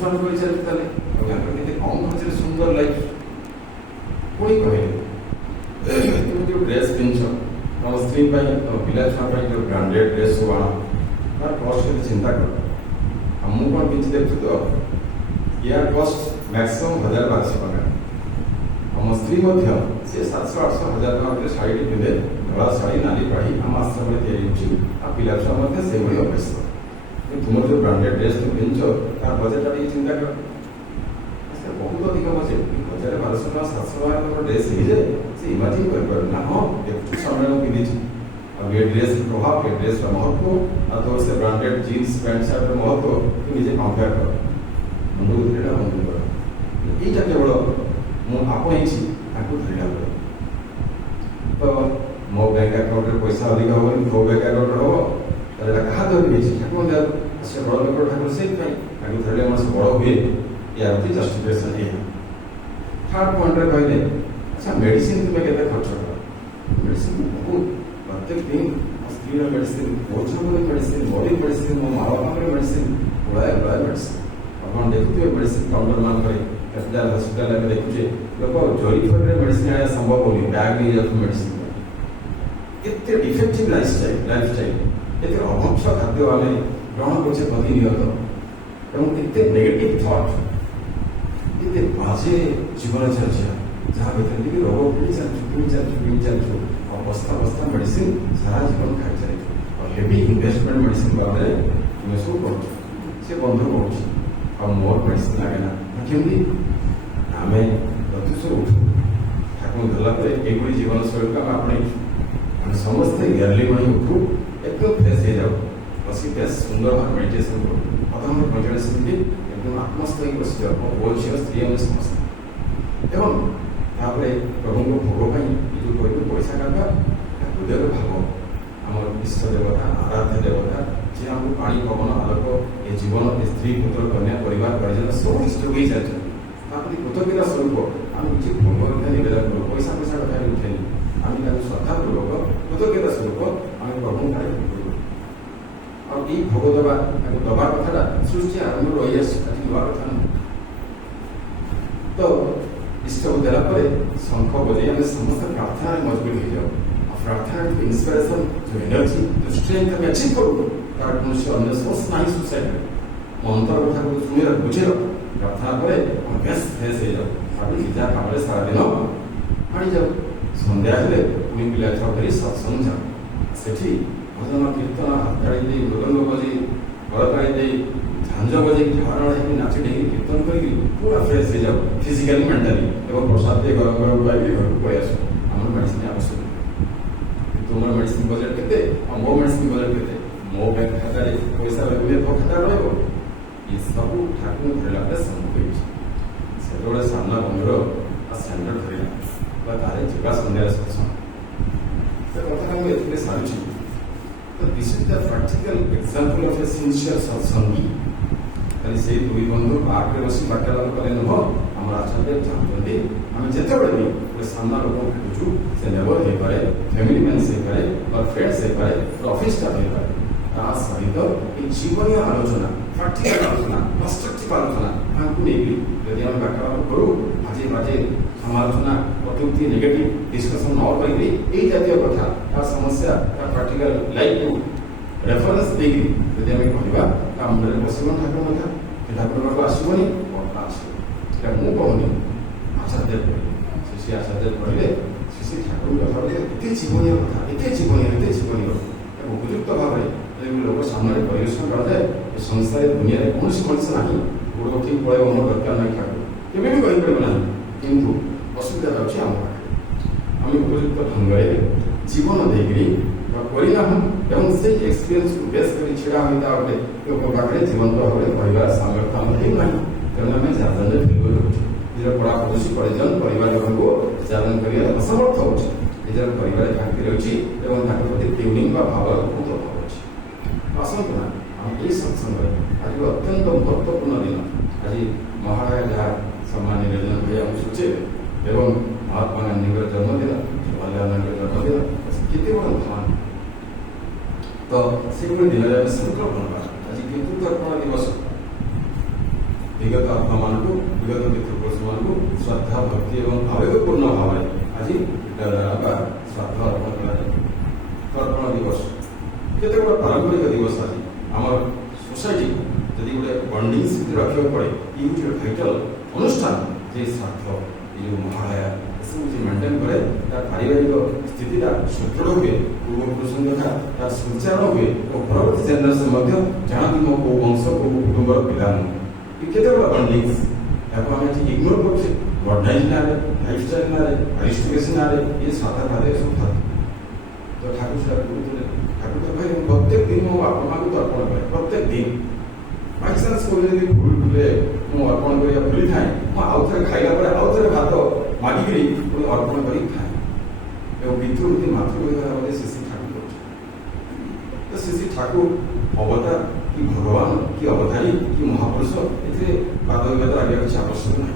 ଛୋଟ କରି ଚାଲିଥିଲେ କେତେ କମ୍ ଖର୍ଚ୍ଚରେ ସୁନ୍ଦର ଲାଇଫ୍। ପୁଣି କହିଲେ তুমি ଯେଉଁ ଡ୍ରେସ୍ ପିନ୍ଧୁଛ ତମ ସ୍ତ୍ରୀ ପାଇଁ ତମ ପିଲା ଛୁଆ ପାଇଁ ଯେଉଁ ବ୍ରାଣ୍ଡେଡ୍ ଡ୍ରେସ୍ ସବୁ ଆଣ ତାର କଷ୍ଟ କେତେ ଚିନ୍ତା କର। ଆଉ ମୁଁ କ'ଣ ପିନ୍ଧି ଦେଖୁଛୁ ତ ୟାର କଷ୍ଟ ମ୍ୟାକ୍ସିମମ୍ 1000-1200 ଟଙ୍କା। ଆମ ସ୍ତ୍ରୀ ମଧ୍ୟ ସେ 700-800-1000 ଟଙ୍କା ଭିତରେ ଶାଢ଼ୀଟି ପିନ୍ଧେ, ଧଳା ଶାଢ଼ୀ ନାଲି ପାଢ଼ୀ ଆମ ଆଶ୍ରମରେ ତିଆରି ହେଉଛି। ଆଉ ପିଲା ଛୁଆ ମଧ୍ୟ ସେଇଭଳି ଅଭ୍ୟସ୍ତ। ତୁମର ଯେଉଁ ବ୍ରାଣ୍ଡେଡ୍ ଡ୍ରେସ୍ তুমি ପିନ୍ଧୁଛ ତାର ବଜେଟ୍ଟା ଟିକେ ଚିନ୍ତା କର। ବହୁତ ଅଧିକ ବଜେଟ୍ 1000-1200 ଟଙ୍କା 700 ଟଙ୍କା ତମର ଡ୍ରେସ୍ ହେଇଯାଏ ସେ ଇମାଜିନ୍ କରିପାରୁ ନା। ହଁ ଦେଖୁଛୁ ସମୟ ମୁଁ ପିନ୍ଧିଛି ଆଉ ଏ ଡ୍ରେସ୍ ପ୍ରଭାବ ଏ ଡ୍ରେସ୍ର ମହତ୍ଵ ଆଉ ତୋର ସେ ବ୍ରାଣ୍ଡେଡ୍ ଜିନ୍ସ ପ୍ୟାଣ୍ଟ ସାର୍ଟର ମହତ୍ଵ ତୁ ନିଜେ କମ୍ପେୟାର କର। ମୁଣ୍ଡକୁ ଧରିଲା ବନ୍ଦ କର। ଏଇଟା କେବଳ ମୁଁ ଆପଣେଇଛି ତାକୁ ଧରିଲା ପରେ। ତ ମୋ ବ୍ୟାଙ୍କ ଆକାଉଣ୍ଟରେ ପଇସା ଅଧିକ ହେବନି, ତୋ ବ୍ୟାଙ୍କ ଆକାଉଣ୍ଟରେ ହେବ, ତାହେଲେ ଏଇଟା କାହା ଧରି ଦେଇଛି ଠାକୁର ଦେହ। ସେ ବଡ଼ ଲୋକ ଠାକୁର ସେଇଥିପାଇଁ ତାକୁ ଧରିଲେ ମଣିଷ ବଡ଼ ହୁଏ। यार होती जस्टिफिकेशन ये। थर्ड पॉइंट रे कहले अच्छा मेडिसिन तुम्हें केते खर्च कर। मेडिसिन बहुत प्रत्येक दिन स्त्री मेडिसिन बहुत सारे मेडिसिन बॉडी मेडिसिन मो माँ बाप रे मेडिसिन बड़ा मेडिसिन अपन देखुते मेडिसिन काउंटर मान करे कैपिटल हॉस्पिटल में देखुचे लोग जोरी फरे मेडिसिन आया संभव होनी बैग नहीं जातो मेडिसिन। कितने डिफेक्टिव लाइफस्टाइल एते अभक्ष खाद्य आमे ग्रहण करछे प्रतिनियत एवं कितने नेगेटिव थॉट ये बाजे जीवन चर्चा जहाँ भीतर कि रोग पीढ़ी चलु और बस्ता बस्ता मेडिसिन सारा जीवन खाई चल और हेवी इन्वेस्टमेंट मेडिसिन बारे तुम सब कर बंध कर मोर मेडिसिन लगे ना केमी आम प्रतिशो उठू ठाकुर धरला ये जीवन शैली को आपणे समस्ते इयरली मनी उठू एकदम फ्रेश हो जाओ बस फ्रेश सुंदर भाव मेडिटेशन करो अधम 45 मिनिट एकदम आत्मस्थ हो बस जाओ बहुत झील स्त्री हम समस्त एवं तापर प्रभु को भोग जो कह पैसा काटा हृदय भाव आम इष्ट देवता आराध्य देवता जी आमको पानी पवन आलोक ये जीवन स्त्री पुत्र कन्या परिवार परिजन सब इष्ट हो जाते कृतज्ञता स्वरूप आम किसी भोग निवेदन करूँ पैसा पैसा कथा उठे आम श्रद्धापूर्वक कृतज्ञता स्वरूप आम प्रभु और ये भोग दबा दबा कथा सृष्टि आरंभ रही आज नुआ कथा नुह तो इष्ट को देला शंख बजे आम समस्त प्रार्थना मजबूत हो जाओ प्रार्थना इंस्पिरेशन जो एनर्जी जो स्ट्रेंथ आम अचीव करूँ तार कौन अन्य सोर्स ना सुसाइड मंत्र कथा को शुणी बुझे प्रार्थना पर बेस फ्रेश हो जाओ भाई निजा काम सारा दिन आनी जाओ सन्ध्या हेले पुणी पिला छुआ धरी सत्संग जाओ से भजन कीर्तन हाथताड़ी दे मृदंग बजे गलताड़ी दे झांझ बजे झाड़ नाच डेगी कीर्तन कर पूरा फ्रेश हो जाओ फिजिकाली मेंटाली और प्रसाद दे गरम गरम पाई घर को पलि आस आम मेडिसिन आवश्यक तुम मेडिसिन बजेट के मो मेडिसिन बजेट के मो बैंक खाता पैसा खाता रहा ये सब ठाकुर धरला संभव हो सामना बंधुर स्टैंडर्ड धरला तारे जीवा सन्ध्या सत्संग कथा मुझे सारी this is the practical example of a sincere सत्संगी खाली से दुई बंधु पार्क में बस बार्तालाप कले नुह आम आचार्य चाहते आम जिते भी गोटे सामना लोक भेटुचु से नेबर हो पाए फैमिली मेन्स हो पाए फ्रेंड्स हो पाए ऑफिस स्टाफ हो पाए ता सहित ये जीवनीय आलोचना प्रैक्टिकल आलोचना कंस्ट्रक्टिव आलोचना नहीं यदि आम बार्तालाप करूँ आजे बाजे समालोचना अत्युक्ति नेगेटिव डिस्कसन न करी जातीय कथा तार समस्या तार प्रैक्टिकल लाइफ को रेफरेंस देगी यदि आम कहवा मुंडे बसबन ठाकुर कथा ठाकुर पाक आसबनी कथा आसो मुझे कहूनी आचार्य श्री आचार्य कहले श्री ठाकुर कथा एत जीवनीय कथा एत जीवनीय उपयुक्त भाव लोक सामने परिवेशन कराए संसार दुनिया कौन मनुष्य ना गोड़ उठी पड़े मोर दरकार ना ठाकुर केवे भी कहीपर ना किंतु असुविधा होती आम पाखे आम उपयुक्त ढंग जीवन देकरी परिणाम एवं से एक्सपीरियंस को बेस कर छिड़ा होता गोटे पाखे जीवंत भाव में कहबार सामर्थ्य आम ना तेणु आम जाजन फिल कर निज पड़ा पड़ोशी परिजन परिवार को जाजन कर असमर्थ हो निजर परिवार खातिर अच्छी प्रति ट्यूनिंग भाव बहुत अभाव अच्छी आसतु ना आम ये सत्संग आज अत्यंत महत्वपूर्ण दिन आज महाराज जहाँ सम्मान्य निरंजन भैया सूचे एवं महात्मा गांधी जन्मदिन जवाहरलाल नेहरू जन्मदिन केते बड़ महान तो से दिन संकल्प आज किंतु तर्पण दिवस विगत आत्मा मानक विगत पितृपुरुष मानक श्रद्धा भक्ति और आवेगपूर्ण भाव आज श्राद्ध अर्पण तर्पण दिवस केते गुड़ा पारंपरिक दिवस आज आम सोसाइटी जदि गोटे बंडिंग स्थिति रखा पड़े ये गोटे भाइटाल अनुष्ठान जे श्राद्ध ये जो महालया सब मेन्टेन करे तार पारिवारिक स्थिति सुदृढ़ हुए पूर्वपुरुष कथा सुचारण हुए और परवर्ती जेनेरेशन जानती मो कौ वंश कौ कुटुंबर पिला केते गुड़ा बंडिंग्स याको आम इग्नोर कर मॉडर्नाइज ना लाइफस्टाइल ना अरिस्टोक्रेसी ना ये सादा खाद्य सब था तो ठाकुर ठाकुर तो भाई प्रत्येक दिन मो आपमा को तर्पण करे प्रत्येक दिन बाई चान्स को यदि भूल भूले मो अर्पण करिया भूली थाए मो आउथरे खाइला पर आउथरे भात मागिकरी अर्पण करी खाए एवं पितृ मातृ श्री ठाकुर तो श्री ठाकुर अवतार कि भगवान कि अवतारी कि महापुरुष ये बाद विवाद आगे किसी आवश्यक ना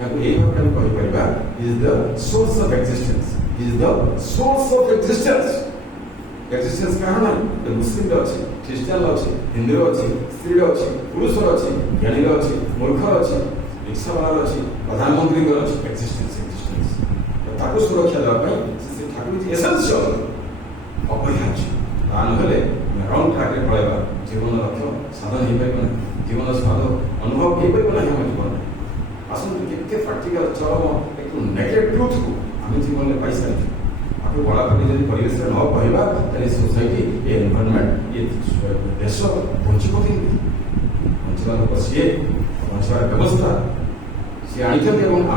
यही भाव में कहीपर is the source of existence is the source of existence existence कारण मुस्लिम अच्छी ख्रीस्टान अच्छी हिंदू अच्छी स्त्री अच्छी पुरुष अच्छी ज्ञानी अच्छी मूर्ख अच्छी रिक्सावाला अच्छी प्रधानमंत्री अच्छी एक्जिस्टेंस एक्जिस्टेंस ताको सुरक्षा देवाई श्री ठाकुर एसेंशियल अपरिहार्य ता ना रंग ट्राक पलैबा जीवन लक्ष्य साधन हो पार जीवन स्वाद अनुभव हो पार ना आम जीवन आसतु के प्राक्टिकल चरम एक नेकेड ट्रुथ को आम जीवन में पाई सारी आप बड़ा कर परिवेश न कहवा सोसाइटी ये एनवायरनमेंट ये देश बंचब बंचवा लोक सी बंचवार व्यवस्था सी आनी